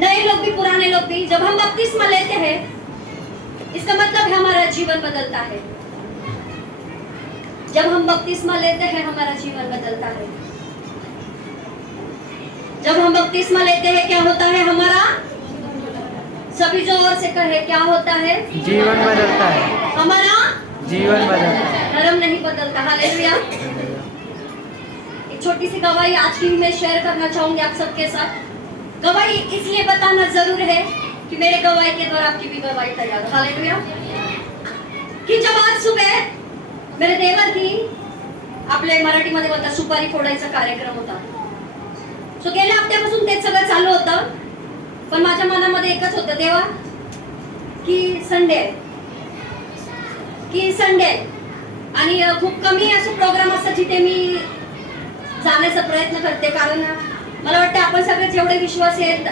नए लोग भी पुराने लोग भी, जब हम बपतिस्मा लेते हैं इसका मतलब है हमारा जीवन बदलता है। जब हम बपतिस्मा लेते हैं हमारा जीवन बदलता है। जब हम बपतिस्मा लेते हैं क्या होता है हमारा, सभी जोर से कहे क्या होता है, जीवन बदलता है। हमारा जीवन बदलता है। धर्म नहीं बदलता। हालेलुया। एक छोटी सी गवाही आज की मैं शेयर करना चाहूंगी आप सबके साथ। गवाही इसलिए बताना जरूर है कि मेरे गवाही के द्वारा आपकी भी गवाही तैयार हो। हालेलुया। की जब आज सुबह मेरे देवर की आपल्या मराठीमध्ये बोलतात सुपारी फोडायचा कार्यक्रम होता. सो गेल्या हप्त्यापासून तेच सगळं चालू होतं. पण माझ्या मनामध्ये एकच होतं देवा की संडे आहे, की संडे आणि खूप कमी असे प्रोग्राम असतात जिथे मी जाण्याचा प्रयत्न करते. कारण मला वाटतं आपण सगळे जेवढे विश्वासी आहेत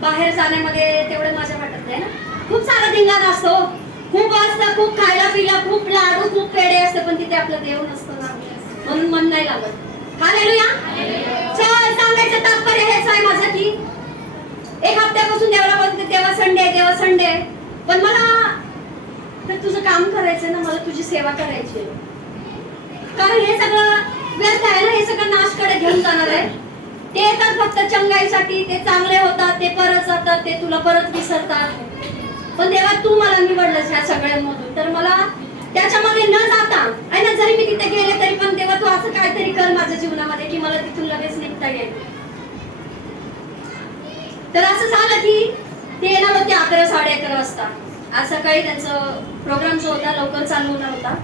बाहेर जाण्यामध्ये तेवढे माझ्या वाटत नाही ना. खूप सारा धिंगाणा असतो, खूप असतं, खूप खायला पिला, खूप लाडू, खूप पेढे असते, पण तिथे आपलं देव नसतं ना, म्हणून मन नाही लागत. हालेलुया. सांगायचं तात्पर्य हेच आहे माझं की एक हप्त्यापासून देवाला बोलते देवा संडे, देवा संडे, पण मला तर तुझं काम करायचं ना, मला तुझी सेवा करायची. कारण हे सगळं व्यर्थ आहे ना, हे सगळं नाशकडे घेऊन जाणार आहे. ते येतात फक्त चंगाईसाठी, ते चांगले होतात, ते परत जातात, ते तुला परत विसरतात. पण देवा तू मला निवडलंस ह्या सगळ्यांमधून, तर मला त्याच्यामध्ये न जाता आहे ना, जरी मी तिथे गेले तरी पण देवा तू असं काहीतरी कर माझ्या जीवनामध्ये की मला तिथून लगेच निघता येईल. तर असं झालं की ते येणार होते 11 11:30 वाजता. आज सकाळी त्यांचं प्रोग्राम जो होता लवकर चालू होणार होता.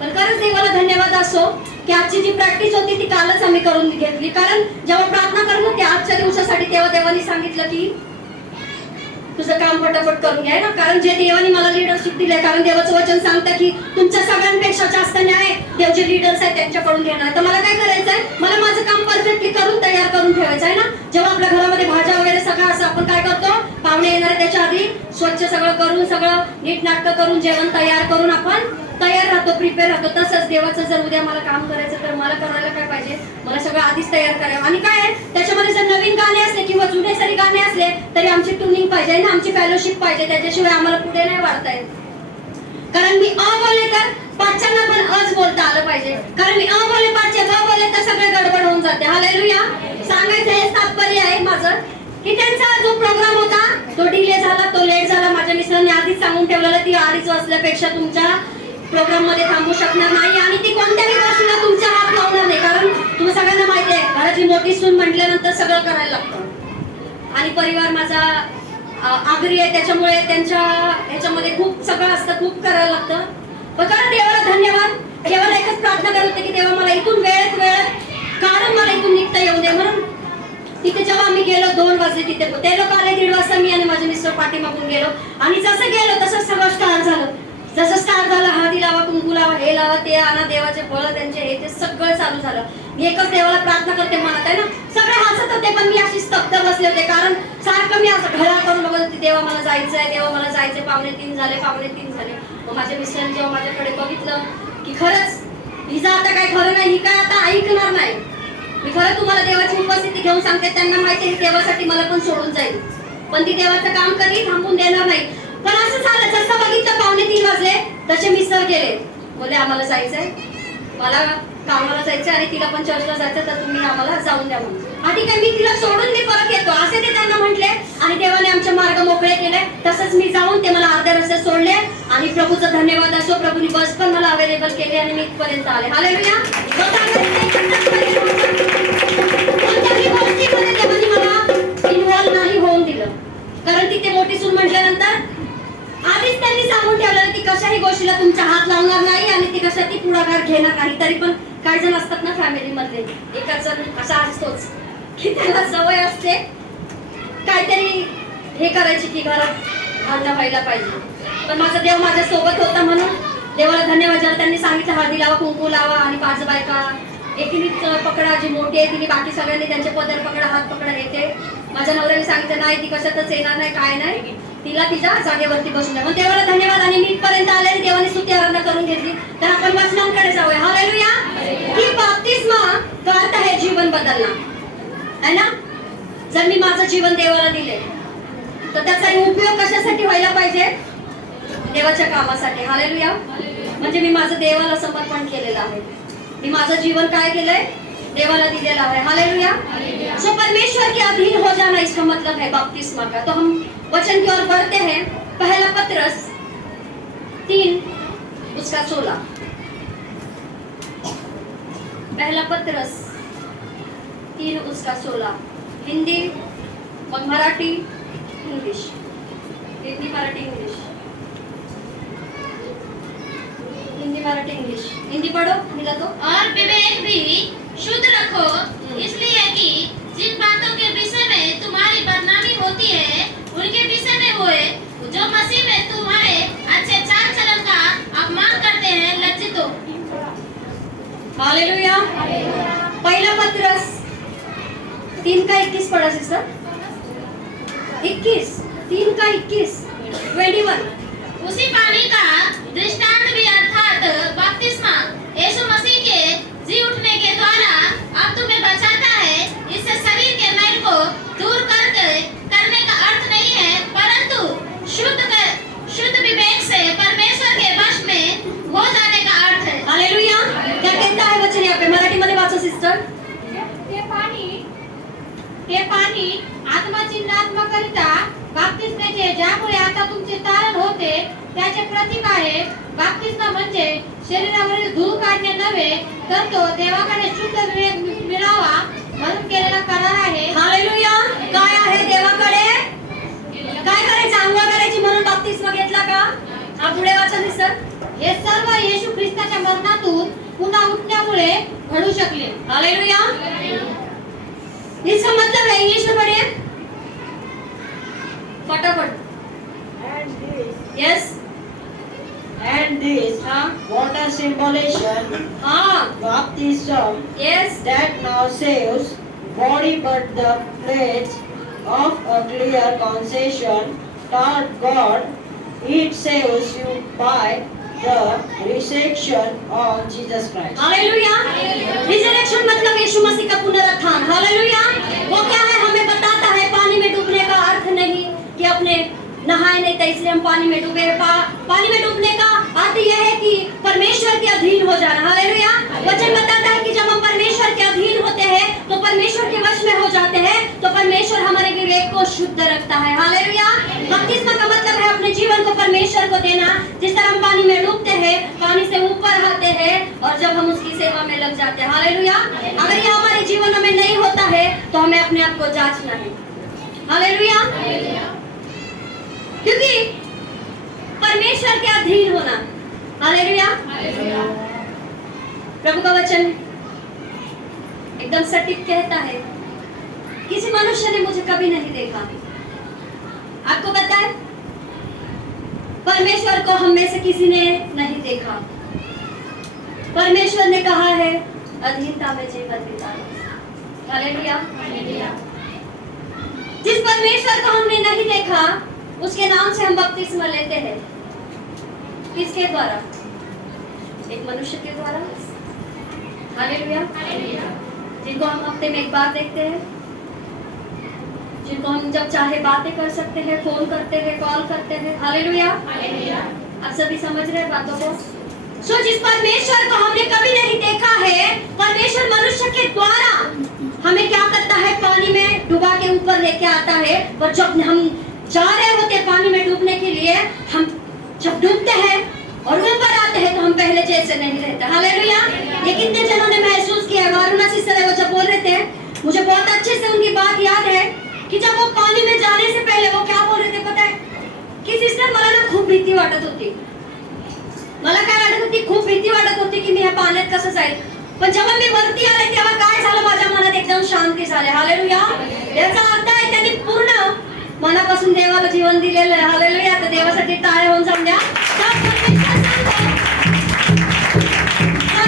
पण खरंच देवाला धन्यवाद असो की आजची जी प्रॅक्टिस होती ती कालच आम्ही करून घेतली. कारण जेव्हा प्रार्थना करत होते आजच्या दिवसासाठी तेव्हा देवानी सांगितलं की तुझं काम पटापट करून घ्या ना. कारण जे देवानी मला लिडरशिप दिले, कारण देवाचं वचन सांगतं की तुमच्या सगळ्यांपेक्षा जास्त न्याय देव जे लीडर्स आहेत त्यांच्याकडून घेणार. तर मला काय करायचंय, मला माझं काम परफेक्टली करून तयार करून ठेवायचं आहे ना. जेव्हा आपल्या घरामध्ये भाज्या वगैरे सगळं असं आपण काय करतो, पाहुणे येणार त्याच्या आधी स्वच्छ सगळं करून सगळं नीट नाटक करून जेवण तयार करून आपण तयार राहतो, प्रिपेअर राहतो. तसंच देवाचं जर उद्या मला काम करायचं तर मला करायला काय पाहिजे, मला सगळं आधीच तयार करावं. आणि काय आहे त्याच्यामध्ये जर नवीन गाणे असले किंवा जुने जरी गाणे असले तरी आमची ट्युनिंग पाहिजे ना, आमची फेलोशिप पाहिजे, त्याच्याशिवाय आम्हाला पुढे नाही वाढता येत. कारण मी अ बोलले तर पाठच्यांना पण अच बोलता आलं पाहिजे. कारण मी अ बोलले पाठचे ब बोलले तर सगळे गडबड होऊन जाते. हालेलुया. सांगायचं हे तात्पर्य आहे माझं की त्यांचा जो प्रोग्राम होता तो डिले झाला, तो लेट झाला. माझ्या मिस्टरांनी आधीच सांगून ठेवलेलं ती 2:30 वाजल्यापेक्षा तुमच्या प्रोग्राम मध्ये थांबू शकणार नाही आणि ती कोणत्याही गोष्टीला तुमच्या हात लावणार नाही. कारण तुम्ही सगळ्यांना माहिती आहे घराची मोठी सून म्हटल्यानंतर सगळं करायला लागतं आणि परिवार माझा आगरी आहे, त्याच्यामुळे त्यांच्या ह्याच्यामध्ये खूप सगळं असतं, खूप करायला लागतं. पण कारण देवाला धन्यवाद. देवाला एकच प्रार्थना करत होते की देवा मला इथून वेळेत काढून मला इथून निघता येऊ दे. म्हणून तिथे जेव्हा आम्ही गेलो 2 वाजले, तिथे ते लोक आले 1:30 वाजता, मी आणि माझे मिस्टर पाठीमागून गेलो आणि जसं गेलो तसं सगळं स्टार्ट झालं. जसं स्टार्ट झालं हळदी लावा, कुंकू लावा, हे लावा, ते आणा, देवाचे फळ त्यांचे हे ते सगळं चालू झालं. मी एकच देवाला प्रार्थना करते मनात आहे ना. सगळे हसत होते पण मी अशी स्तब्ध बसले होते. कारण सारखं मी असं घड्याळ करून बघत होते, देवा मला जायचंय, देवा मला जायचंय. 2:45 झाले, 2:45 झाले. मग माझ्या मिस्टरांनी जेव्हा माझ्याकडे बघितलं की खरंच हिचं आता काय खरं नाही, ही काय आता ऐकणार नाही. मी खरं तुम्हाला देवाची उपस्थिती घेऊन सांगते, त्यांना माहिती आहे देवासाठी मला पण सोडून जाईल, पण ती देवाचं काम कधी थांबून देणार नाही. पण असं झालं जसं बघितलं 2:45 वाजले तसे मिस्टर गेले, बोले आम्हाला जायचंय, मला कामाला जायचंय आणि तिला पण चर्चला जायचं, तर तुम्ही आम्हाला जाऊन द्या म्हणून. हा ठीक आहे, मी तिला सोडून मी परत येतो असे ते त्यांना म्हटले आणि देवाने आमचे मार्ग मोकळे केले. तसंच मी जाऊन ते मला अर्ध्या रस्त्यात सोडले आणि प्रभूचा धन्यवाद असो, प्रभूने बस पण मला अवेलेबल केली आणि मी इथपर्यंत आले. हालेलुया. कोणत्याही गोष्टीमध्ये देवाने मला इन्व्हॉल्व नाही होऊन दिलं. कारण तिथे मोठी सून म्हटल्यानंतर आधीच त्यांनी सांगून ठेवलं की कशाही गोष्टीला तुमचा हात लावणार नाही आणि ती कशाची पुढाकार घेणार नाही. तरी पण काही जण असतात ना फॅमिली मधले, एकाच जण असा असतोच की त्याला सवय असते काहीतरी हे करायची की घरात भांडण व्हायला पाहिजे. पण माझा देव माझ्या सोबत होता म्हणून देवाला धन्यवाद. जेव्हा त्यांनी सांगितलं हळदी लावा, कुंकू लावा आणि 5 बायका एकीनेच पकडा, जी मोठी आहे तिने बाकी सगळ्यांनी त्यांचे पदर पकडा, हात पकडा येते. माझ्या नवऱ्याने सांगितलं नाही ती कशातच येणार नाही, काय नाही, तिला तिच्या जागेवरती बसून द्या. मग देवाला धन्यवाद. आणि मी इथपर्यंत आले आणि देवाने स्तुती आराधना करून घेतली. तर आपण वचनांकडे जाऊया. हालेलुया. की बप्तिस्मा का अर्थ आहे जीवन बदलणं, है ना. जर मी माझं जीवन देवाला दिले तर त्याचा उपयोग कशासाठी व्हायला पाहिजे? देवाच्या कामासाठी. हालेलुया. म्हणजे मी माझं देवाला समर्पण केलेलं आहे, मी माझं जीवन काय केलंय? देवाला दिलेला है. हालेलुया. सो परमेश्वर के अधीन हो जाना इसका मतलब है बपतिस्मा का. तो हम वचन की ओर बढ़ते हैं. पहला पत्रस 3 उसका 16. पहला पत्रस 3 उसका 16. हिंदी, मग Marathi, English. Hindi, Marathi, English. Hindi, Marathi, English. Hindi पढ़ो, मिला तो. और विवेक भी शुद्ध रखो, इसलिए कि जिन बातों के विषय में तुम्हारी बदनामी होती है उनके विषय में हुए जो मसीह में तुम्हारे अच्छे चाल चलन का अपमान करते हैं लज्जित हो। हालेलुया. पहिला पत्रस 3 का 21 पढ़ा सिस्टर. 21, 3 का 21, 21. उसी पानी का दृष्टांत भी अर्थात बपतिस्मा यीशु मसीह के जी उठने के द्वारा अब तुम्हें बचाता है. इससे शरीर के मैल को दूर करने का अर्थ नहीं है, परंतु शुद्ध विवेक से परमेश्वर के वश में हो जाने का अर्थ है. हालेलुया. क्या कहता है वचन यहाँ पे? मराठी मध्ये वाचा सिस्टर. ते पाणी आत्मचिन्हात्मकरिता बाप्तिस्म्याचे ज्यामुळे आता तुमचे तारण होते त्याचे प्रतीक आहे. बाप्तिस्मा म्हणजे शरीरावरील धूळ काढणे नव्हे, तर तो देवाकडे शुद्ध विवेक मिळावा म्हणून केलेला करार आहे. हालेलुया. काय आहे? देवाकडे काय करायचं? आंघोळ करायची म्हणून बाप्तिस्मा घेतला का? हा पुढे वाचा सिस्टर. हे सर्व येशू ख्रिस्ताच्या मरणातून पुन्हा उठण्यामुळे घडू शकले. हालेलुया. इसका मतलब है, इंग्लिश में पढ़िए फटाफट. यस. And this हाँ water symbolization हाँ baptism yes. that now saves body, but the pledge of a clear concession toward God, it saves you by the resurrection of Jesus Christ. Hallelujah. Resurrection मतलब यीशु मसीह का पुनरुत्थान. Hallelujah. वो क्या है? हमें बताता है पानी में डूबने का अर्थ नहीं कि अपने नहाए नहीं था इसलिए हम पानी में डूबे. पानी में डूबने का अर्थ यह है कि परमेश्वर के अधीन हो जाना. हालेलुया. वचन बताता है कि जब हम परमेश्वर के अधीन होते हैं तो परमेश्वर के वश में हो जाते हैं, तो परमेश्वर हमारे विवेक को शुद्ध रखता है. हालेलुया. बपतिस्मा का मतलब है अपने जीवन को परमेश्वर को देना. जिस तरह हम पानी में डूबते हैं, पानी से ऊपर आते हैं और जब हम उसकी सेवा में लग जाते हैं. हालेलुया. अगर ये हमारे जीवन में नहीं होता है तो हमें अपने आप को जांचना है. हालेलुया. क्योंकि परमेश्वर के अधीन होना. हालेलुया. प्रभु का वचन एकदम सटीक कहता है, किसी मनुष्य ने मुझे कभी नहीं देखा. आपको पता है, परमेश्वर को हम में से किसी ने नहीं देखा. परमेश्वर ने कहा है अधीनता में जीवन बिताना. हालेलुया. जिस परमेश्वर को हमने नहीं देखा उसके नाम से हम बपतिस्मा लेते हैं. किसके द्वारा? एक मनुष्य के द्वारा. हालेलुया. जिनको हम हफ्ते में एक बार देखते हैं, जिनको हम जब चाहे बातें कर सकते हैं, फोन करते हैं, कॉल करते हैं. हालेलुया. आप सभी समझ रहे हैं बातों को? सो जिस परमेश्वर को हमने कभी नहीं देखा है, परमेश्वर मनुष्य के द्वारा हमें क्या करता है? पानी में डुबा के ऊपर लेके आता है. और जब हम जा रहे होते पानी में डूबने के लिए, हम जब डूबते हैं और ऊपर आते हैं तो हम पहले जैसे नहीं रहते. हालेलुया. ये कितने जनों ने महसूस किया? वारुणा सिस्टर वो जब बोल रहे थे, मुझे बहुत अच्छे से उनकी बात याद है कि जब वो पानी में जाने से पहले वो क्या बोल रहे थे पता है? की सिस्टर मला ना खूप भीती वाटत होती. मला काय वाटत होती? खूप भीती वाटत होती की मी ह्या पाण्यात कसं जाईल. पण जेव्हा मी वरती आले तेव्हा काय झालं? माझ्या मनात एकदम शांती झाली. हालेलुया. याचा अर्थ आहे त्यांनी पूर्ण मनापासून देवाला जीवन दिलेलं आहे. हालेलुया. तर देवासाठी टाळ्या होऊन जाऊन द्या.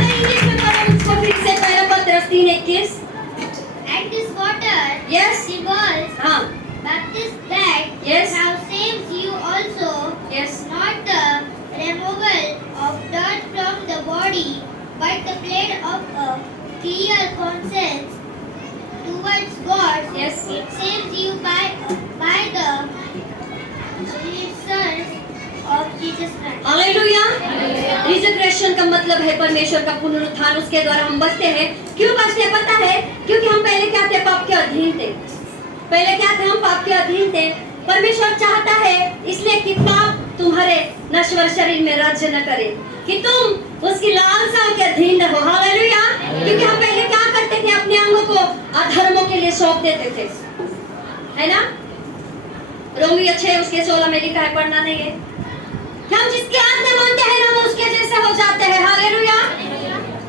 इंग्लिश में पढ़ो उसको फिर से. पहला पत्रस 3:21. And this water Yes. symbols हाँ baptism that Yes. now saves you also, yes. not the removal of dirt from the body, but the pledge of a clear conscience towards God. Yes. It saves you by the reservation का मतलब है परमेश्वर का पुनरुत्थान, उसके द्वारा हम बचते हैं। क्यों बचते हैं पता है? क्योंकि हम पहले क्या थे? पाप के अधीन थे। पहले क्या थे? हम पाप के अधीन थे। परमेश्वर चाहता है इसलिए कि पाप तुम्हारे नश्वर शरीर में राज्य न करे, कि तुम उसकी लालसा के अधीन रहो। हालेलुया। क्योंकि हम पहले क्या करते थे? अपने अंगों को अधर्मों के लिए सौंप देते थे, है ना? रोमियो 6 उसके 16 में लिखा है, पढ़ना नहीं है कि हम जिसकी आज्ञा मानते हैं हम उसके जैसे हो जाते हैं। हालेलुया।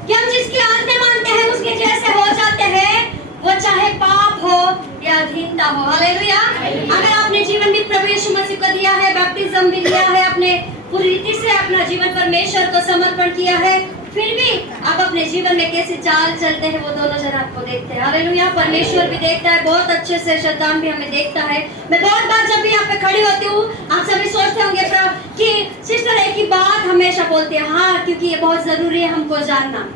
कि हम जिसकी आज्ञा मानते हैं उसके जैसे हो जाते हैं, वो चाहे पाप हो या अधीनता हो। हालेलुया। अगर आपने जीवन भी प्रभु यीशु मसीह को दिया है, बैप्टिज्म भी लिया है, अपने पूरी रीति से अपना जीवन परमेश्वर को समर्पण किया है, फिर भी आप अपने जीवन में कैसे चाल चलते हैं, वो दोनों जन आपको देखते हैं। हालेलुया। परमेश्वर भी देखता है बहुत अच्छे से, शैतान भी हमें देखता है। मैं बहुत बार जब भी यहाँ पे खड़ी होती हूँ, आप सभी सोचते होंगे कि सिस्टर एक ही बात हमेशा बोलती है। हाँ, क्योंकि ये बहुत जरूरी है हमको जानना,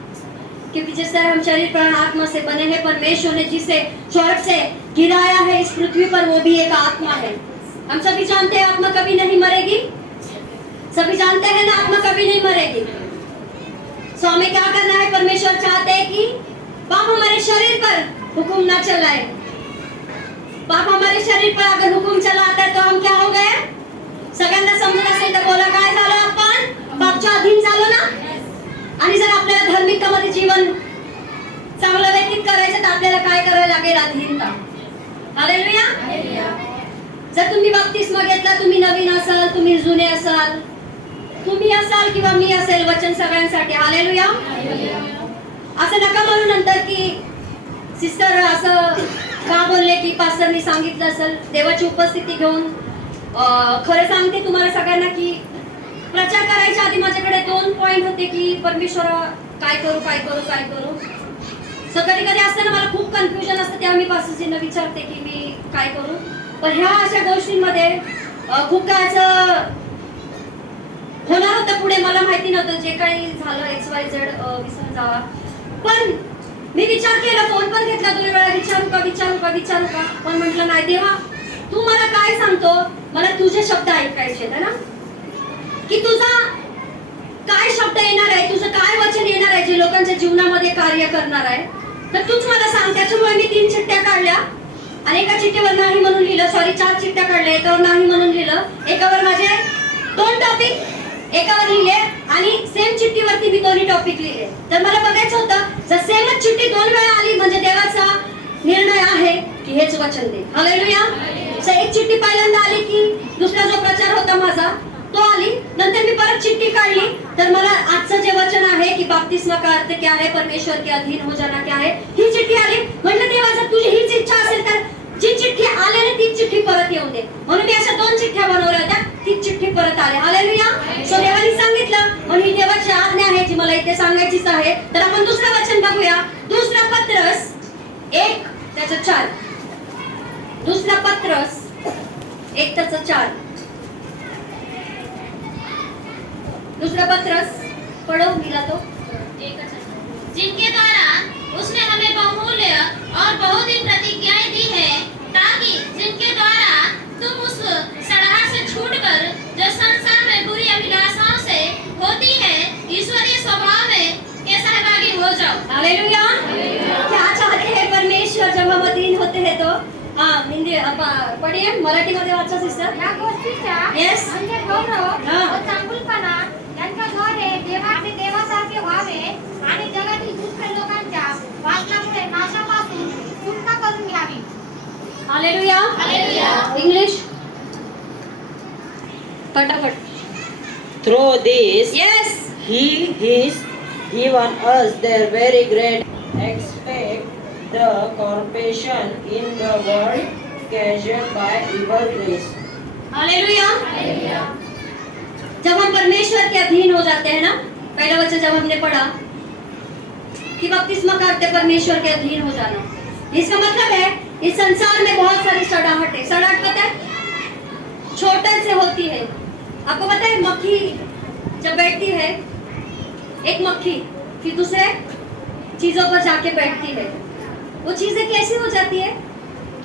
क्योंकि जिस तरह हम शरीर प्राण आत्मा से बने हैं, परमेश्वर ने जिसे स्वर्ग से गिराया है इस पृथ्वी पर, वो भी एक आत्मा है। हम सभी जानते हैं आत्मा कभी नहीं मरेगी। सभी जानते हैं ना, आत्मा कभी नहीं मरेगी। सो हमें क्या करना है? परमेश्वर चाहते हैं कि पाप हमारे शरीर पर हुक्म ना चलाए। पाप हमारे शरीर पर अगर हुक्म चलाता है तो हम क्या हो गए? सगळ्यांना समजून असेल तर बोला, काय झालं? आपण पापच्या अधीन झालो ना। आणि जर आपल्याला धार्मिकतामध्ये जीवन चांगलं व्यतीत करायचं तर आपल्याला काय करायला लागेल? अधीनता। हालेलुया। जर तुम्ही बपतिस्मा घेतला, तुम्ही नवीन असाल, तुम्ही जुने असाल, तुम्ही असाल किंवा मी असेल, वचन सगळ्यांसाठी। हालेलुया। असं नका म्हणू नंतर की सिस्टर असं का बोलले, की पास्टरनी सांगितलं असेल। देवाची उपस्थिती घेऊन खरं सांगते तुम्हाला सगळ्यांना की प्रचार करायच्या आधी माझ्याकडे 2 पॉइंट होते की परमेश्वर काय करू काय करू काय करू। सो कधी कधी असताना मला खूप कन्फ्युजन असतं, तेव्हा मी पास्टरजींना विचारते की मी काय करू। पण ह्या अशा गोष्टींमध्ये खूप काय असं होणार होतं पुढे, मला माहिती नव्हतं। जे काही झालं XYZ विसरून जावा, पण मी विचार केला, फोन पण घेतला 2 वेळा, विचारू का, पण म्हटलं नाही देवा, तू मला काय सांगतो, मला तुझे शब्द ऐकायचे आहे ना, की तुझा काय शब्द येणार आहे, तुझं काय वचन येणार आहे जे लोकांच्या जीवनामध्ये कार्य करणार आहे, तर तूच मला सांग। त्याच्यामुळे मी 3 चिठ्ठ्या काढल्या आणि एका चिठ्ठीवर नाही म्हणून लिहिलं, 4 चिठ्ठ्या काढल्या, एकावर नाही म्हणून लिहिलं, एकावर माझे 2 टॉपिक एकावर लिहिले आणि सेम चिठ्ठीवरती मी 2 टॉपिक लिहिले। तर मला बघायचं होतं जर सेमच चिठ्ठी 2 वेळा आली म्हणजे देवाचा निर्णय आहे की हेच वचन दे। हालेलुया। एक चिठ्ठी पहिल्यांदा आली की दुसरा जो प्रचार होता माझा तो आली, नंतर मी परत चिठ्ठी काढली तर मला आजचं जे वचन आहे की बपतिस्मा का अर्थ क्या है, परमेश्वर के अधीन हो जाना क्या है, ही चिठ्ठी आली। म्हटलं देवा जर तुझी हीच इच्छा असेल तर जी चिठ्ठी आले ना ती चिठ्ठी परत येऊ दे, म्हणून मी अशा 2 चिठ्ठ्या बनवल्या होत्या, ती चिठ्ठी परत आली। हालेलुया। सो देवाने सांगितलं, म्हणून ही देवाची आज्ञा आहे जी मला इथे सांगायचीच आहे। तर आपण दुसरं वचन बघूया, दुसरा पत्रस 1 त्याचं 4, दुसरा पत्रस 1 त्याचं 4, दूसरा पत्रस पढ़ो मिला तो। जिनके द्वारा उसने हमें बहुमूल्य और बहुत ही प्रतिज्ञाएं दी है, ताकि जिनके द्वारा तुम उस सड़ाहट से छूटकर जो संसार में बुरी अभिलाषाओं से होती है, ईश्वरीय स्वभाव में के सहभागी हो जाओ। हालेलुया। क्या चाहते हैं परमेश्वर जब हम अधीन होते हैं तो? हाँ, हिंदी पढ़िए, मराठी मध्ये वाचा सिस्टर। या गोष्टीच्या Yes. म्हणजे गौरव हा. व चांगुलपणा यांच्याद्वारे देवाचे देवासारखे व्हावे आणि जगातील दुष्ट लोकांच्या वासनामुळे नाशापासून सुटका करून घ्यावी। हालेलुया। इंग्लिश फटाफट। Through this, Yes. He has given us their very great expect the corruption in the world occasioned by evil deeds. Hallelujah. जब हम परमेश्वर के अधीन हो जाते हैं ना, पहला वचन जब हमने पढ़ा कि बपतिस्मा का अर्थ है परमेश्वर के अधीन हो जाना। इसका मतलब है इस संसार में बहुत सारी सड़ाहट है। सड़ाहट पता है छोटे से होती है। आपको पता है मक्खी जब बैठती है, एक मक्खी फिर दूसरे चीजों पर जाके बैठती है, वो चीजें कैसी हो जाती है?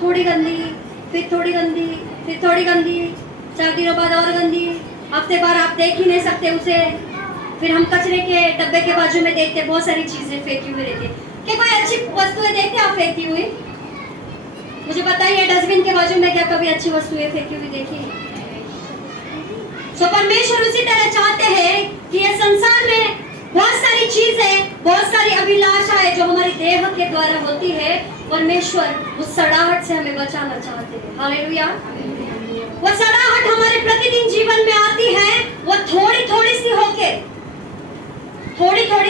थोड़ी गंदी, फिर थोड़ी गंदी, फिर थोड़ी गंदी, 4 दिनों बाद और गंदी, हफ्ते भर आप देख ही नहीं सकते उसे, फिर हम कचरे के डब्बे के बाजू में देखते हैं बहुत सारी चीजें फेंकी हुई रहती है। क्या कोई अच्छी वस्तुएं देखते हैं आप फेंकी हुई? मुझे बताइए, डस्टबिन के बाजू में क्या कभी अच्छी वस्तुएं फेंकी हुई देखी? सो परमेश्वर उसी तरह चाहते हैं कि ये संसार में बहुत सारी चीजें, बहुत सारी अभिलाषाएं जो हमारी देह के द्वारा होती है, परमेश्वर उस सड़ाहट से हमें बचाना चाहते हैं। हालेलुया। वो सड़ाहट हमारे प्रतिदिन जीवन में आती है, वो थोड़ी थोड़ी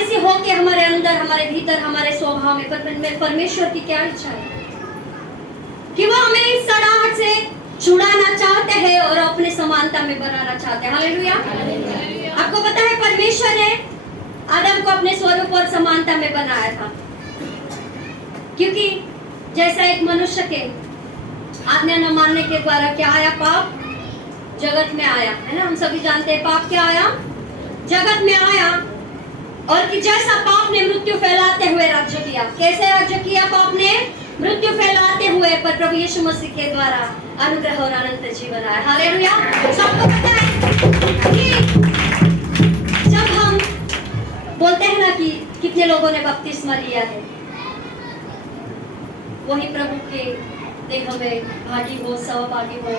सी होके हमारे अंदर, हमारे भीतर, हमारे स्वभाव में। पर परमेश्वर की क्या इच्छा है कि वो हमें इस सड़ाहट से छुड़ाना चाहते हैं और अपने समानता में बनाना चाहते हैं। हालेलुया। आपको पता है परमेश्वर ने आदम को अपने स्वरूप और समानता में बनाया था, क्योंकि जैसा एक मनुष्य के आज्ञा न मानने के द्वारा क्या आया? पाप जगत में आया, है ना। हम सभी जानते हैं पाप क्या आया? जगत में आया। और कि जैसा पाप ने मृत्यु फैलाते हुए राज्य किया। कैसे राज्य किया पाप ने? मृत्यु फैलाते हुए। पर प्रभु यीशु मसीह के द्वारा अनुग्रह और अनंत जीवन आया। हालेलुया। सबको पता है कि जब हम बोलते हैं ना कि कितने लोगों ने बपतिस्मा लिया है, वही प्रभु के देह में भागी हो, सहभागी हो,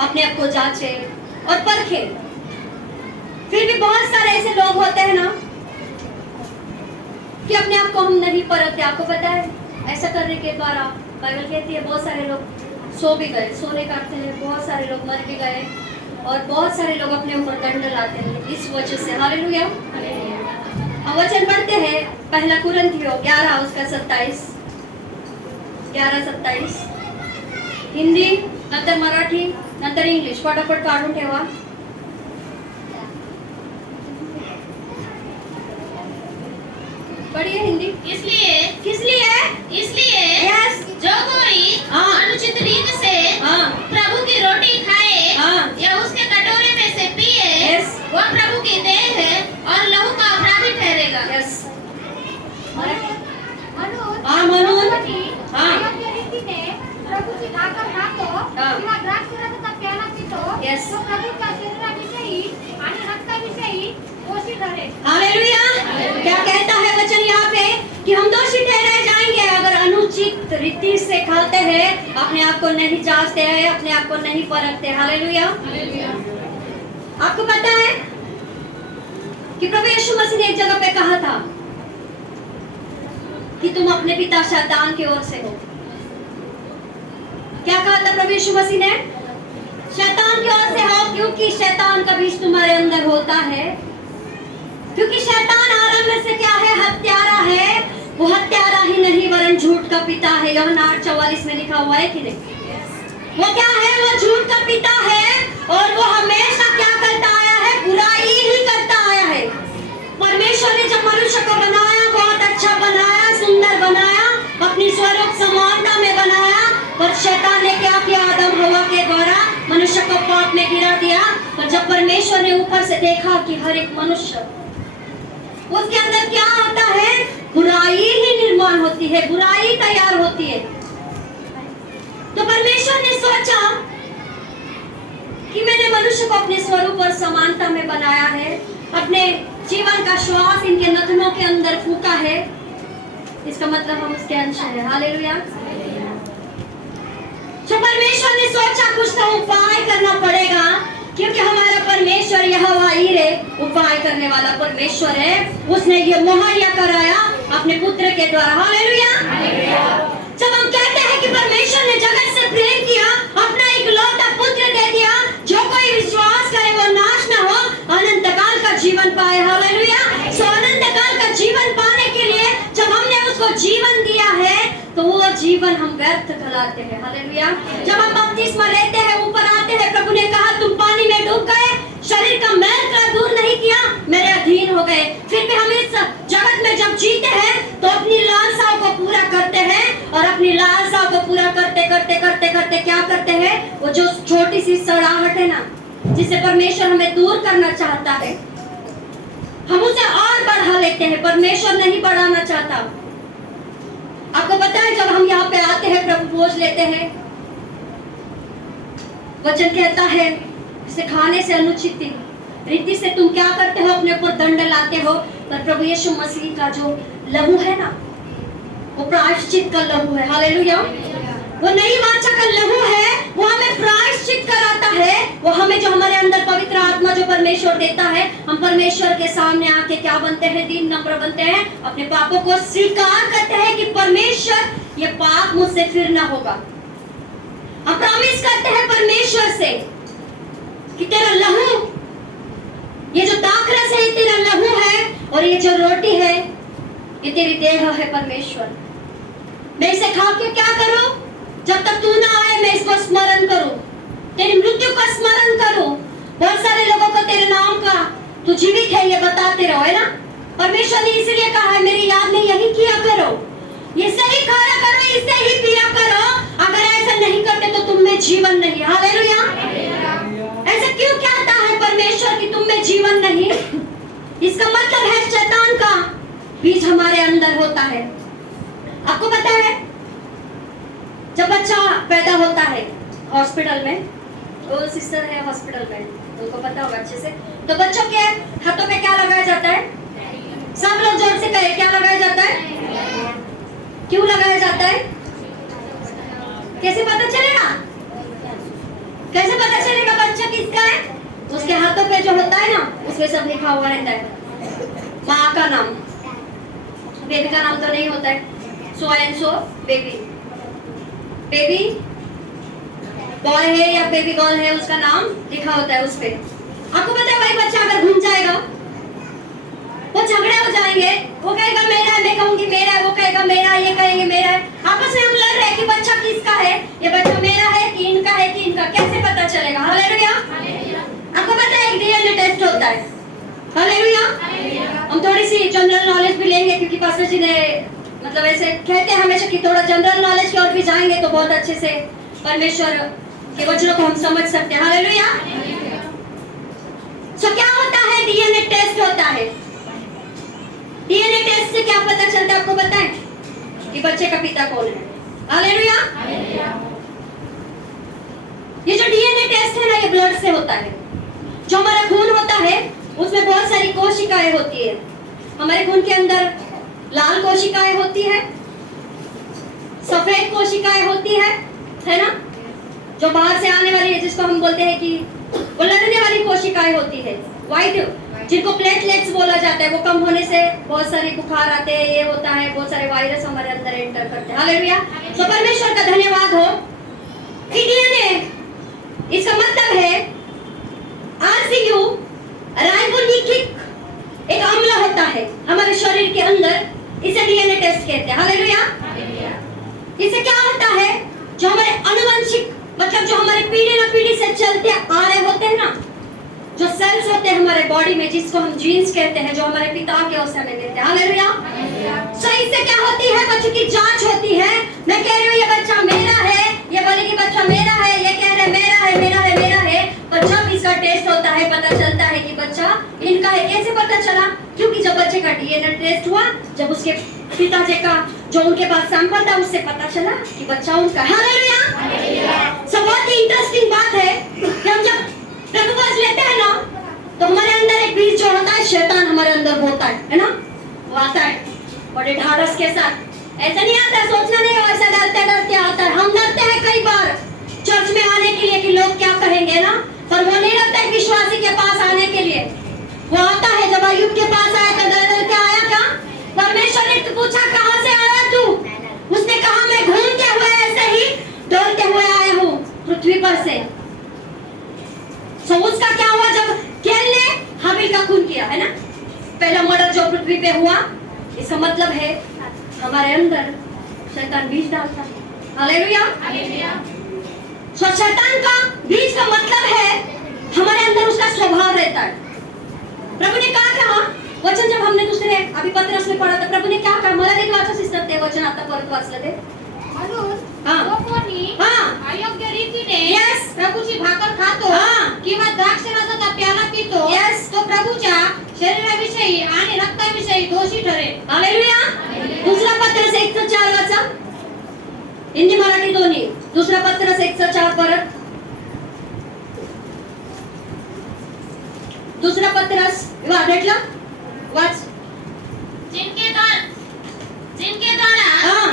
अपने आप को जांचे और परखे। फिर भी बहुत सारे ऐसे लोग होते हैं ना कि अपने आप को हम नहीं परखते। आपको पता है ऐसा करने के द्वारा बाइबल कहती है बहुत सारे लोग सो भी गए, सोने का अर्थ है बहुत सारे लोग मर भी गए और बहुत सारे लोग अपने ऊपर दंड लाते हैं इस वजह से। हालेलुया। हम वचन पढ़ते हैं पहला कुरिन्थियों 11 उसका 27, 11:27 हिंदी, नंतर मराठी, नंतर इंग्लिश। फटाफट काढून ठेवा। पढ़िए हिंदी। इसलिए इसलिए यस जो कोई हाँ। अनुचित रीत से हाँ। प्रभु की रोटी खाए हाँ। या उसके कटोरे में से पिए, Yes। वह प्रभु की देह और लहू का अपराधी ठहरेगा। यस। म्हणून हाँ, म्हणून कोणी हाँ। अयोग्य रीतीने प्रभूची भाकर खातो हाँ। किंवा द्राक्षरसाचा प्याला पितो, Yes। तो प्रभूच्या शरीराविषयी आणि रक्ताविषयी दोषी ठरेल। हालेलुया। क्या कहता है वचन यहाँ पे कि हम दोषी ठहराए जाएंगे अगर अनुचित रीति से खाते हैं, अपने आप को नहीं जांचते हैं, अपने आप को नहीं परखते। हालेलुया। आपको पता है कि प्रभु यीशु मसीह ने एक जगह पे कहा था कि तुम अपने पिता शैतान की ओर से हो। क्या कहा था प्रभु यीशु मसीह ने? शैतान की ओर से हो, क्योंकि शैतान का बीज तुम्हारे अंदर होता है। क्योंकि शैतान आरंभ से क्या है? हत्यारा है। वो हत्यारा ही नहीं वरन झूठ का पिता है। यूहन्ना 8:44 में लिखा हुआ है कि नहीं? वो क्या है? वो झूठ का पिता है और वो हमेशा क्या करता आया है? बुराई ही करता आया है। परमेश्वर ने जब मनुष्य को बनाया, बहुत अच्छा बनाया, सुंदर बनाया, अपनी स्वरूप समानता में बनाया, पर शैतान ने क्या किया? आदम हवा के द्वारा मनुष्य को पाप में गिरा दिया। पर जब परमेश्वर ने ऊपर से देखा कि हर एक मनुष्य, उसके अंदर क्या होता है? बुराई ही निर्माण होती है, बुराई तैयार होती है। तो परमेश्वर ने सोचा कि मैंने मनुष्य को अपने स्वरूप और समानता में बनाया है, अपने जीवन का श्वास इनके नथनों के अंदर फूका है, इसका मतलब हम उसके अंश हैं। हालेलुया। जो परमेश्वर ने सोचा कुछ तो उपाय करना पड़ेगा, क्योंकि हमारा परमेश्वर यहोवा यीरे उपाय करने वाला परमेश्वर है। उसने ये मुहैया कराया अपने पुत्र के द्वारा। हालेलुया। जब हम कहते हैं कि परमेश्वर ने जगत से प्रेम किया, अपना इकलौता पुत्र दे दिया, जो कोई विश्वास करे वो नाश न हो, अनंत काल का जीवन पाए। हालेलुया। सो अनंत काल का जीवन पाने के लिए जब हमने उसको जीवन दिया है, तो वो जीवन हम व्यर्थ कहलाते हैं। हालेलुया। जब हम बपतिस्मा लेते हैं, ऊपर आते हैं, प्रभु ने कहा तुम पानी में डूब गए, शरीर का मैल का दूर नहीं किया, मेरे अधीन हो गए। फिर भी हम इस जगत में जब जीते हैं तो अपनी लालसाओं को पूरा करते हैं, और अपनी लालसाओं को पूरा करते करते करते करते क्या करते हैं? वो जो छोटी सी सड़ाहट है ना, जिसे परमेश्वर हमें दूर करना चाहता है, हम उसे और बढ़ा लेते हैं। परमेश्वर नहीं बढ़ाना चाहता। आपको पता है जब हम यहाँ पे आते हैं, प्रभु भोज लेते हैं, वचन कहता है इसे खाने से अनुचित थी, रीति से तुम क्या करते हो, अपने ऊपर दंड लाते हो। पर प्रभु यीशु मसीह का जो लहू है ना, वो प्रायश्चित का लहू है। हालेलुया। वो नई वाचा का लहू है, वो हमें प्रायश्चित कराता है। वो हमें जो हमारे अंदर पवित्र आत्मा जो परमेश्वर देता है, हम परमेश्वर के सामने आके क्या बनते हैं, दीन नम्र बनते हैं, अपने पापों को स्वीकार करते हैं कि परमेश्वर ये पाप मुझसे फिर ना होगा। हम प्रॉमिस करते हैं परमेश्वर से कि तेरा लहू, ये जो दाखरस है, ये तेरा लहू है, और ये जो रोटी है, ये तेरी देह है परमेश्वर। मैं इसे खा के क्या करूं? जब तक तू ना आए मैं इसको स्मरण करूं, तेरी मृत्यु का स्मरण करूं। बहुत सारे लोगों को तेरे नाम का तू जीवित है ये बताते रहो, है ना। परमेश्वर ने इसलिए कहा है मेरी याद में यही किया करो, इसे ही खाया करो, इसे ही पिया करो। अगर ऐसा नहीं करते तो तुम में जीवन नहीं। हालेलुया। ऐसा क्यों कहता है परमेश्वर कि तुम में जीवन नहीं? इसका मतलब है शैतान का बीज हमारे अंदर होता है। आपको पता है जब बच्चा पैदा होता है हॉस्पिटल में, वो सिस्टर है हॉस्पिटल में, उनको पता होगा अच्छे से, तो बच्चों के हाथों पे क्या लगाया जाता है? सब लोग जोर से कहे, क्या लगाया जाता है? क्यों लगाया जाता है? कैसे पता चलेगा? कैसे पता चलेगा बच्चा किसका है? उसके हाथों पे जो होता है ना, उसमें सब लिखा हुआ रहता है। माँ का नाम, बेबी का नाम तो नहीं होता है, so and so baby, baby boy है या बेबी गर्ल है, उसका नाम लिखा होता है उस पे। आपको पता है भाई बच्चा अगर घूम जाएगा, वो झगड़े हो जाएंगे, वो कहेगा मेरा है, मैं कहूंगी मेरा है, वो कहेगा मेरा है, ये कहेंगे मेरा है। आपस में हम लड़ रहे हैं कि बच्चा किसका है, ये बच्चा मेरा है कि इनका है कि इनका, कैसे पता चलेगा? हालेलुया। आपको पता है एक डीएनए टेस्ट होता है। हालेलुया। हम थोड़ी सी जनरल नॉलेज भी लेंगे क्योंकि पास्टर जी ने मतलब ऐसे कहते हैं हमेशा कि थोड़ा जनरल नॉलेज की ओर भी जाएंगे तो बहुत अच्छे से परमेश्वर के वचनों को हम समझ सकते हैं। हालेलुया। सो क्या होता है? डीएनए टेस्ट होता है। डीएनए टेस्ट से क्या पता चलता है? आपको पता है कि बच्चे का पिता कौन है? हालेलुया। ये जो डीएनए टेस्ट है ना, ये ब्लड से होता है। जो हमारा खून होता है उसमें बहुत सारी कोशिकाएं होती है। हमारे खून के अंदर लाल कोशिकाएं होती है, सफेद कोशिकाएं होती है ना, जो बाहर से आने वाली है, जिसको हम बोलते हैं कि वो लड़ने वाली कोशिकाएं होती है, व्हाइट, जिनको प्लेटलेट्स बोला जाता है। वो कम होने से बहुत सारे बुखार आते हैं, ये होता है, बहुत सारे वायरस हमारे अंदर एंटर करते हैं। हालेलुया। तो परमेश्वर का धन्यवाद हो कि डीएनए, इसका मतलब है आरसीयू, राइबोन्यूक्लिक एक अम्ल होता है हमारे शरीर के अंदर, इसे डीएनए टेस्ट कहते हैं। हालेलुया। इससे क्या होता है? जो हमारे आनुवंशिक मतलब जो हमारे पीढ़ी न पीढ़ी से चलते आ रहे होते हैं ना, जो सेल्स होते हैं हमारे बॉडी में, जिसको हम जीन्स कहते हैं, जो हमारे पिता के उस समय मिलते हैं। हालेलुया। सो इससे क्या होती है? बच्चे की जांच होती है। मैं कह रही हूँ ये बच्चा मेरा है, ये बोलेगी बच्चा मेरा है, ये कह रहे मेरा है, मेरा है, मेरा है। पर जब इसका टेस्ट होता है पता चलता है कि बच्चा इनका है। कैसे पता चला? क्योंकि जब बच्चे का डीएनए टेस्ट हुआ, जब उसके पिताजी का जो उनके पास सैंपल था, उससे पता चला कि बच्चा उनका। हालेलुया। सो बहुत ही इंटरेस्टिंग बात है कि हम जब प्रभु वचन लेते हैं ना, तो हमारे अंदर एक बीज जो होता है, शैतान हमारे अंदर होता है ना, वो आता है बड़े ढाढ़स के साथ। ऐसा नहीं आता, सोचना नहीं हो, ऐसा डरते डरते आता है। हम डरते हैं कई बार चर्च में आने के लिए कि लोग क्या कहेंगे ना, पर वो नहीं लगता है विश्वासी के पास आने के लिए। वो आता है, जब अय्यूब के पास आया तो डर डर के आया क्या? परमेश्वर ने पूछा कहां से आया तू? उसने कहा मैं घूमते हुए ऐसे ही डोलते हुए आया हूँ पृथ्वी पर से। तो उसका क्या हुआ? जब कैन ने हाबिल का खून किया, है ना, पहला मर्डर जो पृथ्वी पे हुआ, इसका मतलब है हमारे अंदर शैतान बीज डालता है। हालेलुया। सो शैतान का बीज का मतलब है हमारे अंदर उसका स्वभाव रहता है। प्रभु ने कहा वचन, जब हमने दूसरे अभी पत्रस में पढ़ा था, प्रभु ने क्या कहा? मला देखील वाचा सिस्टर ते वचन आता परत वाचलं ते। म्हणून हां. जो कोणी हां. अयोग्य रीतीने Yes. प्रभूची भाकर खातो हां. किंवा द्राक्षरसाचा प्याला पितो, Yes. तो प्रभूच्या शरीराविषयी आणि रक्ताविषयी दोषी ठरेल। हालेलुया. दुसरा पत्रस 1:4 वाचा, हिंदी मराठी दोन्ही। दुसरा पत्रस 1:4 परत, दुसरा पत्रस भेटला वाच जिनके द्वारा हाँ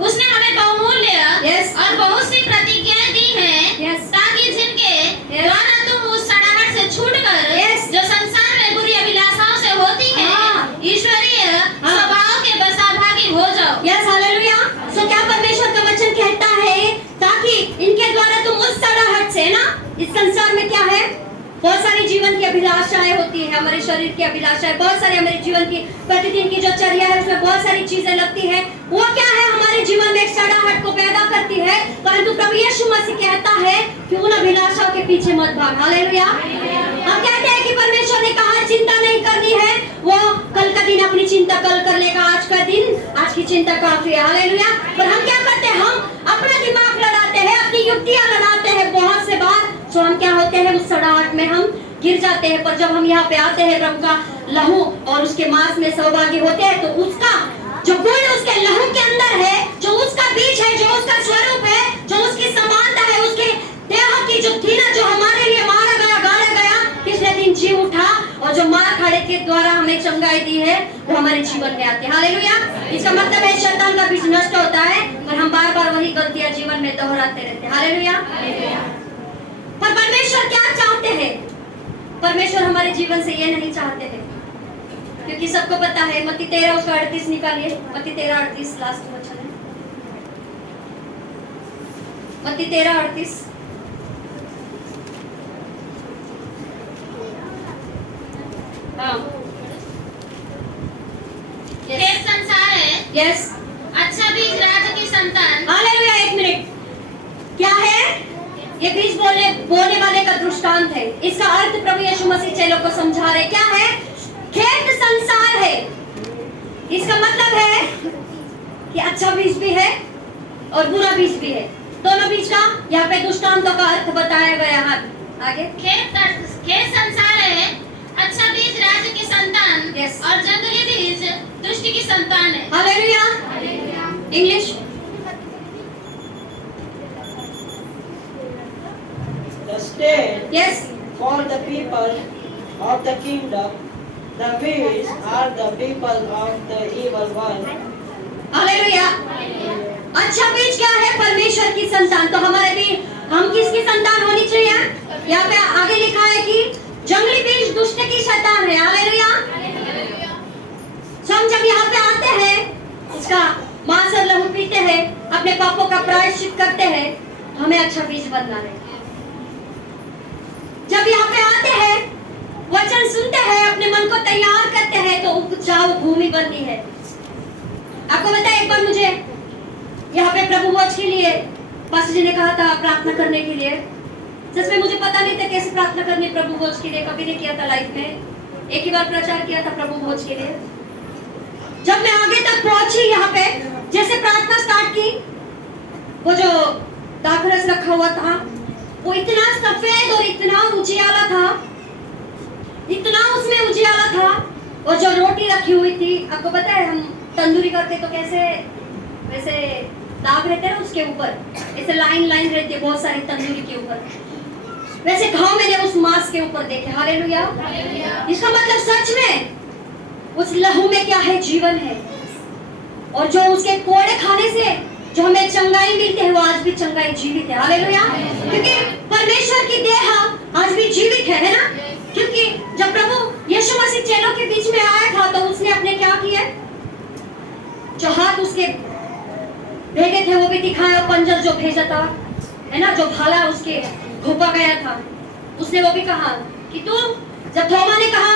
उसने हमें बहुमूल्य Yes. और बहुत सी प्रतिज्ञाएं दी हैं Yes. ताकि जिनके Yes. द्वारा तुम उस सड़ाहट से छूटकर Yes. जो संसार में बुरी अभिलाषाओं से होती है हाँ. ईश्वरीय हाँ. स्वभाव के बसाभागी हो जाओ। Yes hallelujah. सो क्या परमेश्वर का वचन कहता है ताकि इनके द्वारा तुम उस सड़ाहट से ना, इस संसार में क्या है, बहुत सारी जीवन की अभिलाषाएं होती है, हमारे शरीर की अभिलाषाएं, बहुत सारी हमारे जीवन की प्रतिदिन की जो चर्या है उसमें बहुत सारी चीजें लगती है, वो क्या है हमारे जीवन में एक सड़ाहट को पैदा करती है। परंतु प्रभु यीशु मसीह कहता है कि उन अभिलाषाओं के पीछे मत भाग। हालेलुया। हम कहते हैं कि परमेश्वर ने कहा चिंता नहीं करनी है, वो कल का दिन अपनी चिंता कल कर लेगा, आज का दिन आज की चिंता काफी है। हालेलुया। पर हम क्या करते हैं, हम अपना दिमाग लड़ाते हैं, अपनी युक्तियां लड़ाते हैं बहुत से बार, तो हम क्या होते हैं उस सड़ाहट में हम गिर जाते हैं। पर जब हम यहाँ पे आते हैं प्रभु का लहू और उसके मांस में सहभागी होते हैं तो उसका जो गुण उसके लहू के अंदर है, जो उसका बीज है, जो उसका स्वरूप है, जो उसकी समानता है, उसके देह की जो थी ना, जो हमारे लिए मारा गया गाड़ा गया, पिछले दिन जी उठा और जो मार खाड़े के द्वारा हमें चंगाई दी है वो हमारे जीवन में आती है। हालेलुया। इसका मतलब है शैतान का बीज नष्ट होता है और हम बार बार वही गलतियां जीवन में दोहराते रहते हैं। हालेलुया। पर परमेश्वर क्या चाहते हैं? परमेश्वर हमारे जीवन से ये नहीं चाहते हैं, क्योंकि सबको पता है मत्ती 13 उसका 38 निकालिए, मत्ती 13:38 लास्ट वचन है, मत्ती 13:38। हाँ खेत संसार है, यस अच्छा बीज राज्य की संतान। हालेलुया। एक मिनट, क्या है ये बीज बोने वाले का दृष्टांत है। इसका अर्थ प्रभु यीशु मसीह चेलों को समझा रहे क्या है, खेत संसार है। इसका मतलब है कि अच्छा बीज भी है और बुरा बीज भी है, दोनों बीज का यहाँ पे दृष्टांतों का अर्थ बताया गया है। आगे खेत संसार है, अच्छा बीज राज्य की संतान। Yes. और जंगली बीज दृष्टि की संतान है। Hallelujah. English The state yes for the people of the kingdom, the weeds are the people of the evil one. Hallelujah. अच्छा बीज क्या है, परमेश्वर की संतान। तो हमारे भी हम किसकी संतान होनी चाहिए? यहाँ पे आगे लिखा है कि जंगली बीज दुष्ट की संतान है। हालेलुया। हम जब यहाँ पे आते हैं, उसका मांस और लहू पीते हैं, अपने पापों का प्रायश्चित करते हैं, हमें अच्छा बीज बनना है। जब यहाँ पे आते हैं, वचन सुनते हैं, अपने मन को तैयार करते हैं, तो उपजाऊ भूमि बनती है। आपको पता है एक बार मुझे यहाँ पे प्रभु भोज के लिए पास्टर जी ने कहा था प्रार्थना करने के लिए। सच में मुझे पता नहीं था कैसे प्रार्थना करनी प्रभु भोज के लिए, कभी नहीं किया था लाइफ में। एक ही बार प्रचार किया था प्रभु भोज के लिए। जब मैं आगे तक पहुंची यहाँ पे, जैसे प्रार्थना स्टार्ट की, वो जो दाखरस रखा हुआ था वो इतना सफेद और इतना उजियाला था, इतना उसमें उजियाला था। और जो रोटी रखी हुई थी, आपको पता है हम तंदूरी करते तो कैसे वैसे दाग रहते हैं उसके ऊपर, ऐसे लाइन लाइन रहती है बहुत सारी तंदूरी के ऊपर, वैसे घाव मैंने उस मांस के ऊपर देखे। हालेलुया। इसका मतलब सच में उस लहू में क्या है, जीवन है। और जो उसके कोड़े खाने से जो हमें चंगाई मिलती है, वो आज भी चंगाई जीवित है। हालेलुया। क्योंकि परमेश्वर की देह आज भी जीवित है ना। क्योंकि जब प्रभु यीशु मसीह चेलों के बीच में आया था तो उसने अपने क्या किया, जो हाथ उसके भेजे थे वो भी दिखाया, पंजर जो भेजा था है ना, जो भाला उसके घोपा गया था, उसने वो भी कहा कि तू, जब थोमा ने कहा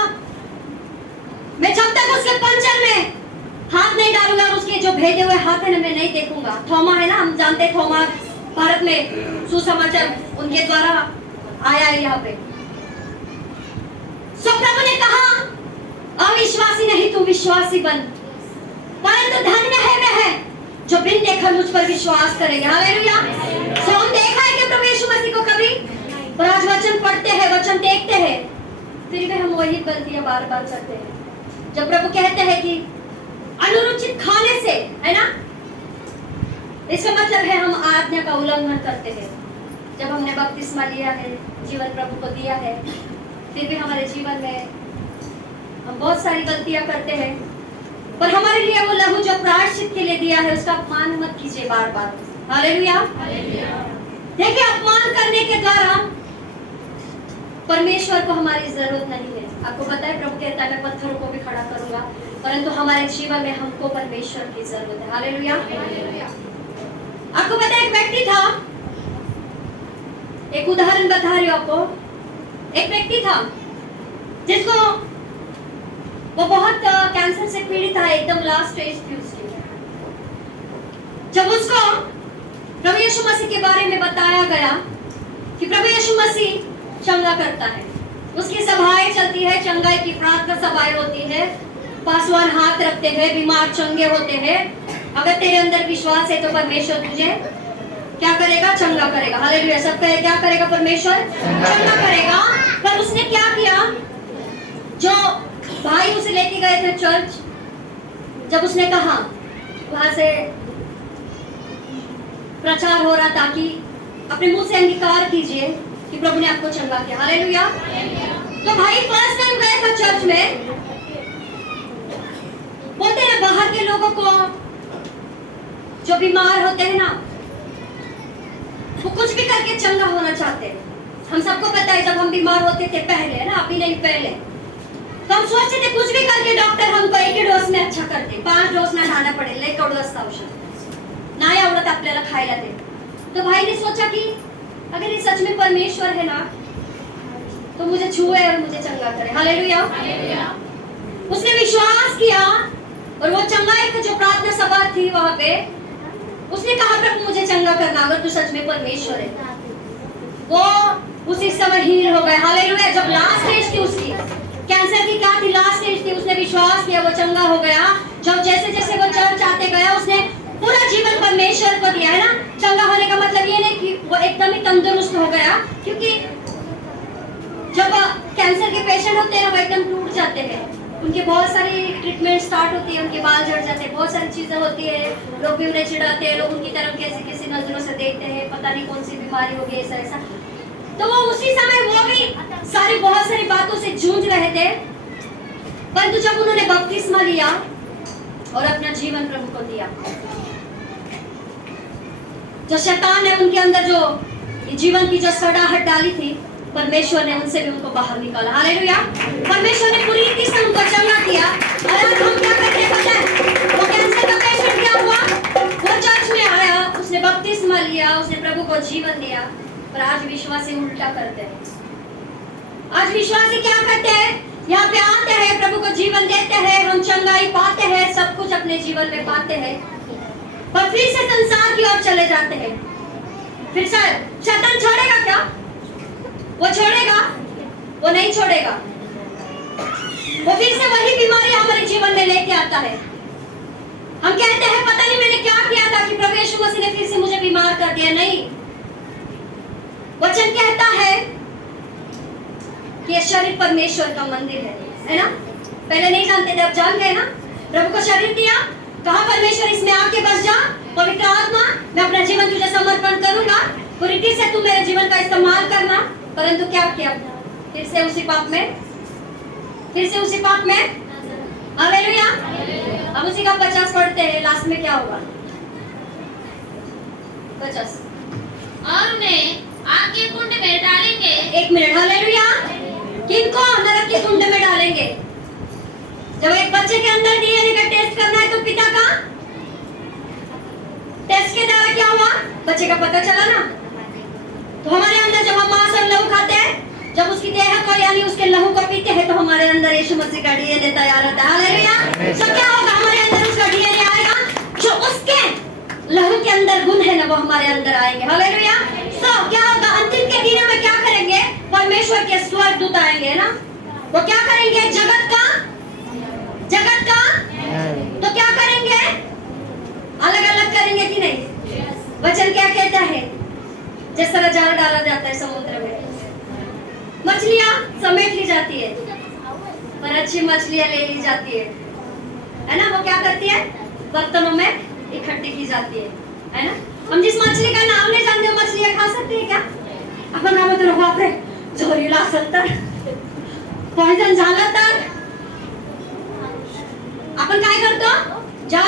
मैं जब तक उसके पंजर में हाथ नहीं डालूंगा, उसके जो भेजे हुए हाथ है ना मैं नहीं देखूंगा। थोमा है ना, हम जानते हैं थोमा भारत में सुसमाचार उनके द्वारा आया है यहाँ पे। सो प्रभु ने कहा अविश्वासी नहीं तू विश्वासी बन, परंतु धन्य है वह जो बिन देखा मुझ पर विश्वास करेगा। हालेलुया। सो हम देखा है कि प्रभु यीशु मसीह को कभी, पर आज वचन पढ़ते हैं, वचन देखते हैं, फिर भी हम वही गलतियां बार बार करते हैं। जब प्रभु कहते हैं कि अनुरुचित खाने से, है ना, इसका मतलब है हम आज्ञा का उल्लंघन करते हैं। जब हमने बपतिस्मा लिया है, जीवन प्रभु को दिया है, फिर भी हमारे जीवन में हम बहुत सारी गलतियां करते हैं, पर हमारे लिए वो लहू जो प्रायश्चित के लिए दिया है उसका अपमान मत कीजिए बार बार। हालेलुया। देखिए, अपमान करने के द्वारा परमेश्वर को हमारी जरूरत नहीं है। आपको पता है प्रभु कहता है मैं पत्थरों को भी खड़ा करूंगा, परंतु हमारे जीवन में हमको परमेश्वर की जरूरत है। हालेलुया। आपको पता है एक व्यक्ति था, एक उदाहरण बता रही हूं आपको। एक व्यक्ति था जिसको वो बहुत कैंसर से पीड़ित था, एकदम लास्ट स्टेज थी उसकी। जब उसको प्रभु यीशु मसीह के बारे में बताया गया कि प्रभु यीशु मसीह चंगा करता है, उसकी सभाएं चलती है, चंगाई की प्रार्थना सभाएं होती है, पासवान हाथ रखते हैं, बीमार चंगे होते हैं। अगर तेरे अंदर विश्वास है तो परमेश्वर तुझे क्या करेगा? चंगा करेगा। हालेलुया। सब कहे क्या करेगा? परमेश्वर चंगा करेगा। पर उसने क्या किया? जो भाई उसे लेके गए थे चर्च, जब उसने कहा, वहां से प्रचार हो रहा था कि अपने मुंह से अंगीकार कीजिए कि प्रभु ने आपको चंगा किया। हालेलुया। तो भाई फर्स्ट टाइम गए थे चर्च में, बोलते हैं बाहर के लोगों को जो बीमार होते हैं ना, वो कुछ भी करके चंगा होना चाहते हैं। हम सबको पता है जब हम बीमार होते थे पहले ना, अभी नहीं पहले, तो हम सोचते थे कुछ भी करके डॉक्टर हमको एक ही डोज में अच्छा कर दे, 5 डोज ना खाना पड़े, लेकर औषध नाही आवडत आपल्याला खायला दे। तो भाई ने सोचा कि अगर ये सच में परमेश्वर है ना, तो मुझे छुए और मुझे चंगा करे। हालेलुया। उसने विश्वास किया और वो चंगाई का जो प्रार्थना सभा थी वहां पे, उसने कहा प्रभु मुझे चंगा करना, अगर तू सच में परमेश्वर है। वो उसी समय हील हो गए। हालेलुया। जब लास्ट स्टेज थी उसकी, कैंसर की क्या थी, लास्ट स्टेज थी, उसने विश्वास किया, वो चंगा हो गया। जब जैसे जैसे वो चर्च आते गया, उसने पूरा जीवन परमेश्वर को दिया है ना। चंगा होने का मतलब ये नहीं कि वो एकदम ही तंदुरुस्त हो गया, क्योंकि जब कैंसर के पेशेंट होते हैं वो एकदम टूट जाते हैं, उनकी बहुत सारी ट्रीटमेंट स्टार्ट होती है, उनके बाल झड़ जाते हैं, बहुत सारी चीजें होती है, लोग भी उन्हें चिढ़ाते हैं, लोग उनकी तरफ कैसी कैसी नजरों से देखते हैं, पता नहीं कौन सी बीमारी होगी, ऐसा ऐसा। तो वो उसी समय वो भी सारी बहुत सारी बातों से जूझ रहे थे, परंतु जब उन्होंने बपतिस्मा लिया और अपना जीवन प्रभु को दिया, जो शैतान ने उनके अंदर जो जीवन की जो सड़ाहट डाली थी, परमेश्वर ने उनसे भी उनको बाहर निकाला। हालेलुया। परमेश्वर ने पूरी रीति से उनको चंगा किया। और आज हम क्या करते हैं पता है? वो कैंसर का पेशेंट क्या हुआ? वो चर्च में आया, उसने बपतिस्मा लिया, उसने प्रभु को जीवन दिया, पर आज विश्वासी उल्टा करते हैं। आज विश्वासी क्या करते हैं? यहाँ पे आते हैं, प्रभु को जीवन देते हैं, हम चंगाई पाते हैं, सब कुछ अपने जीवन में पाते हैं, पर फिर से संसार की ओर चले जाते हैं। फिर शैतान छोड़ेगा क्या? वो छोड़ेगा? वो नहीं छोड़ेगा। वो फिर से वही बीमारी हमारे जीवन में लेके आता है। हम कहते हैं पता नहीं मैंने क्या किया था कि प्रभु यीशु मसीह ने फिर से मुझे बीमार कर दिया। नहीं, वचन कहता है कि ये शरीर परमेश्वर का मंदिर है ना। पहले नहीं जानते थे, अब जान गए ना। प्रभु को शरीर दिया, कहा परमेश्वर इसमें आके बस जा, पवित्र आत्मा मैं अपना जीवन तुझे समर्पण करूंगा, पूरी रीति से तू मेरे जीवन का इस्तेमाल करना। परंतु क्या किया? फिर से उसी पाप में, फिर से उसी पाप में। हालेलुया। अब उसी का 50 पढ़ते हैं, लास्ट में क्या होगा? 50 और उन्हें आग के कुंड में डालेंगे। 1 मिनट। हालेलुया। किनको? नरक के कुंड में डालेंगे। जब एक बच्चे के अंदर डीएनए का टेस्ट करना है तो पिता का टेस्ट के द्वारा क्या हुआ? बच्चे का पता चला ना। तो हमारे अंदर जब हम मांस और लहू खाते हैं, जब उसकी देह को यानी उसके लहू को पीते हैं, तो हमारे अंदर यीशु मसीह का डीएनए तैयार होता है। हालेलुया। तो क्या होगा? हमारे अंदर उसका डीएनए आएगा, जो उसके लहू के अंदर गुण है ना, वो हमारे अंदर आएंगे। हालेलुया। तो क्या होगा? अंतिम के दिनों में क्या करेंगे? परमेश्वर के स्वर्गदूत आएंगे ना, वो क्या करेंगे? जगत का तो क्या करेंगे? अलग अलग करेंगे कि नहीं? वचन क्या कहता है? जिस तरह जाल डाला जाता है समुद्र में, मछलियां समेट ली जाती है, पर अच्छी मछलियां ले ली जाती है ना। वो क्या करती है? बर्तनों में इकट्ठी की जाती है ना। हम जिस मछली का नाम नहीं जानते, मछलियां खा सकते हैं क्या? अपन नाम तो बापरे, झोरीला असेल तर, पॉइजन झालं तर, आपण काय करतो? ज्या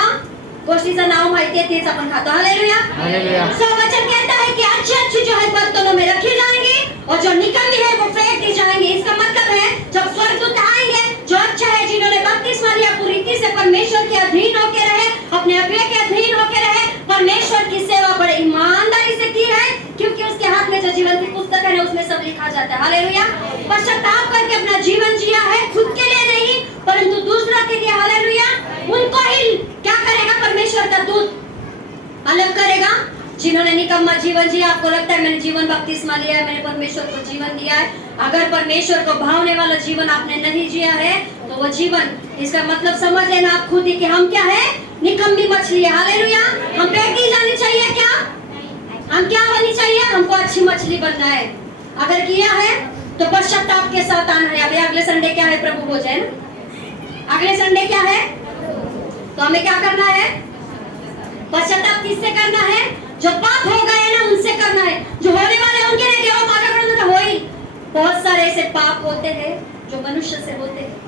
गोष्टीचं नाव माहिती है तेच अपन खातो। हालेलुया। हालेलुया। सो वचन कहता है कि अच्छी अच्छी जो है बर्तनों में रखी जाएंगी और जो निकम्मी है वो फेंक दी जाएंगी। इसका मतलब है जब स्वर्गदूत आएंगे, जो अच्छा है जिन्होंने बपतिस्मा लिया पूरी रीति से परमेश्वर के अधीन होके रहे, अपने अगले के अधीन होके रहे, परमेश्वर की सेवा बड़े ईमानदारी से की है, क्योंकि उसके हाथ में जो जीवन की पुस्तक है उसमें सब लिखा जाता है। हालेलुया। पश्चाताप करके अपना जीवन जिया है, खुद के लिए नहीं परंतु दूसरा के लिए। हालेलुया। उनको ही क्या करेगा? परमेश्वर का दूत अलग करेगा। जिन्होंने निकम्मा जीवन जिया, आपको लगता है मैंने जीवन बपतिस्मा लिया है, मैंने परमेश्वर को जीवन दिया है, अगर परमेश्वर को भावने वाला जीवन आपने नहीं जिया है तो वो जीवन, इसका मतलब समझ लेना आप खुद ही कि हम क्या है? निकम्मी मछली है। हालेलुया। हम फेंक दी जानी चाहिए क्या? हम क्या बननी चाहिए? हमको अच्छी मछली बनना है। अगर किया है तो पश्चाताप के साथ आना है। अभी अगले संडे क्या है? प्रभु भोजन। अगले संडे क्या है? तो हमें क्या करना है? पश्चाताप किससे करना है? जो पाप हो गए ना उनसे करना है। जो होने वाले उनके नहीं, देवा माझ्याकडून तो होई। बहुत सारे ऐसे पाप होते हैं जो मनुष्य से होते हैं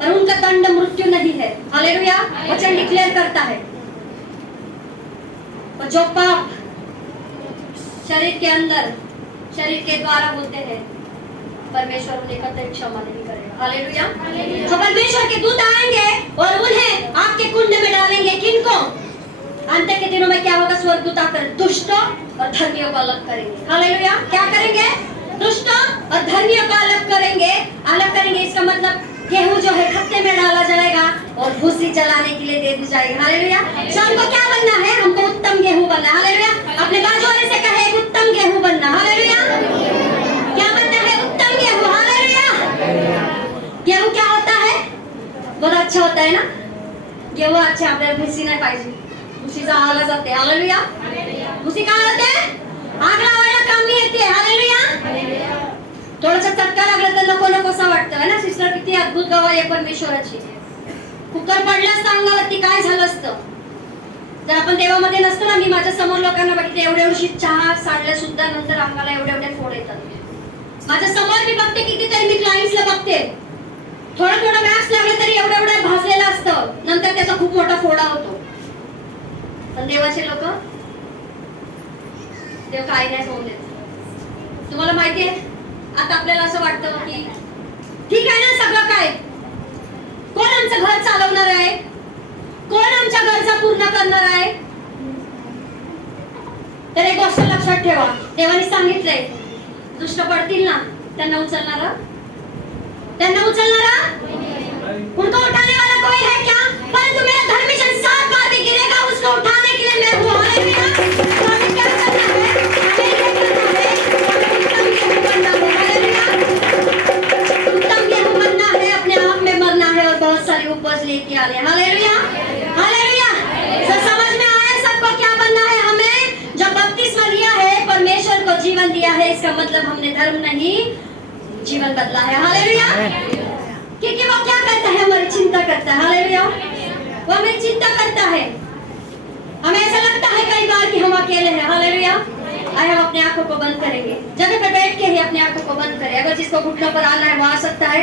पर उनका दंड मृत्यु नहीं है। हालेलुया। वचन डिक्लेयर करता है और जो पाप शरीर के अंदर, शरीर के द्वारा होते हैं, परमेश्वर उन्हें कतई क्षमा नहीं करेगा। हालेलुया। तो परमेश्वर के दूत आएंगे और उन्हें आग के कुंड में डालेंगे। किनको? अंत के दिनों में क्या होगा? स्वर्गदूत आकर दुष्टों और धर्मियों को अलग करेंगे। हालेलुया। क्या करेंगे? दुष्टों और धर्मियों को अलग करेंगे। अलग करेंगे इसका मतलब गेहूं जो है खत्ते में डाला जाएगा और भूसी जलाने के लिए दे दी जाएगी। हालेलुया। तो हमको क्या बनना है? हमको उत्तम गेहूं बनना है। हालेलुया। अपने बाजू वाले से कहे उत्तम गेहूं बनना। हालेलुया। क्या बनना है? उत्तम गेहूं। हालेलुया। गेहूं क्या होता है? बहुत अच्छा होता है ना गेहूं। अच्छा आपल्याला भूसी नाही पाहिजे, भूसी जाळला जाते। हालेलुया। भूसी काय होते? आग लावायला कामी येते। हालेलुया। थोडासा चटका लागला तर नको नकोसा वाटतं है ना सिस्टर? किती अद्भुत गवाही आहे परमेश्वराची। कुकर पडला असता अंगावरती काय झालं असतं जर आपण देवामध्ये नसतो ना? मी माझ्या समोर लोकांना बघितले एवढे एवढी चहा सांडल्या सुद्धा नंतर अंगाला एवढे एवढे फोड येतात। माझ्या समोर मी बघते कितीतरी मी क्लायंट्सला बघते, थोडं थोडं मॅक्स लागलं तरी एवढं एवढं भाजलेलं असतं, नंतर त्याचा खूप मोठा फोडा होतो। पण देवाचे लोक, देव काही नाही होऊन देत। तुम्हाला माहिती आहे आता आपल्याला असं वाटतं की ठीक आहे ना सगळं काय, कोण आमचं घर चालवणार आहे? कोण आमच्या गरजा पूर्ण करणार आहे? तर एक गोष्ट लक्षात ठेवा, देवाने सांगितलंय दुष्ट पडतील ना त्यांना उचलणारा, त्यांना उचलणारा उनको उठाने वाला कोई है क्या? परंतु मेरा धर्मी जन 7 बार भी गिरेगा उसको उठाने के लिए मैं हूँ। हालेलुया। तो हमें क्या करना है? हमें ये करना है, हमें उत्तम गेहूं बनना है। हालेलुया। उत्तम गेहूं बनना है, अपने आप में मरना है और बहुत सारी उपज लेके आने। हालेलुया। हालेलुया। तो समझ में आया सबको क्या बनना है? हमें जब बपतिस्मा लिया है, परमेश्वर को जीवन दिया है, इसका मतलब हमने धर्म नहीं जीवन बदला है। हालेलुया। क्योंकि वो क्या करता है? हमारी चिंता करता है। हालेलुया। वो हमें चिंता करता है। हमें ऐसा लगता है कई बार कि हम अकेले हैं। हालेलुया। आइए हम अपने आंखों को बंद करेंगे, जगह पे बैठ के ही अपने आंखों को बंद करें। अगर जिसको घुटनों पर आना है वो आ सकता है।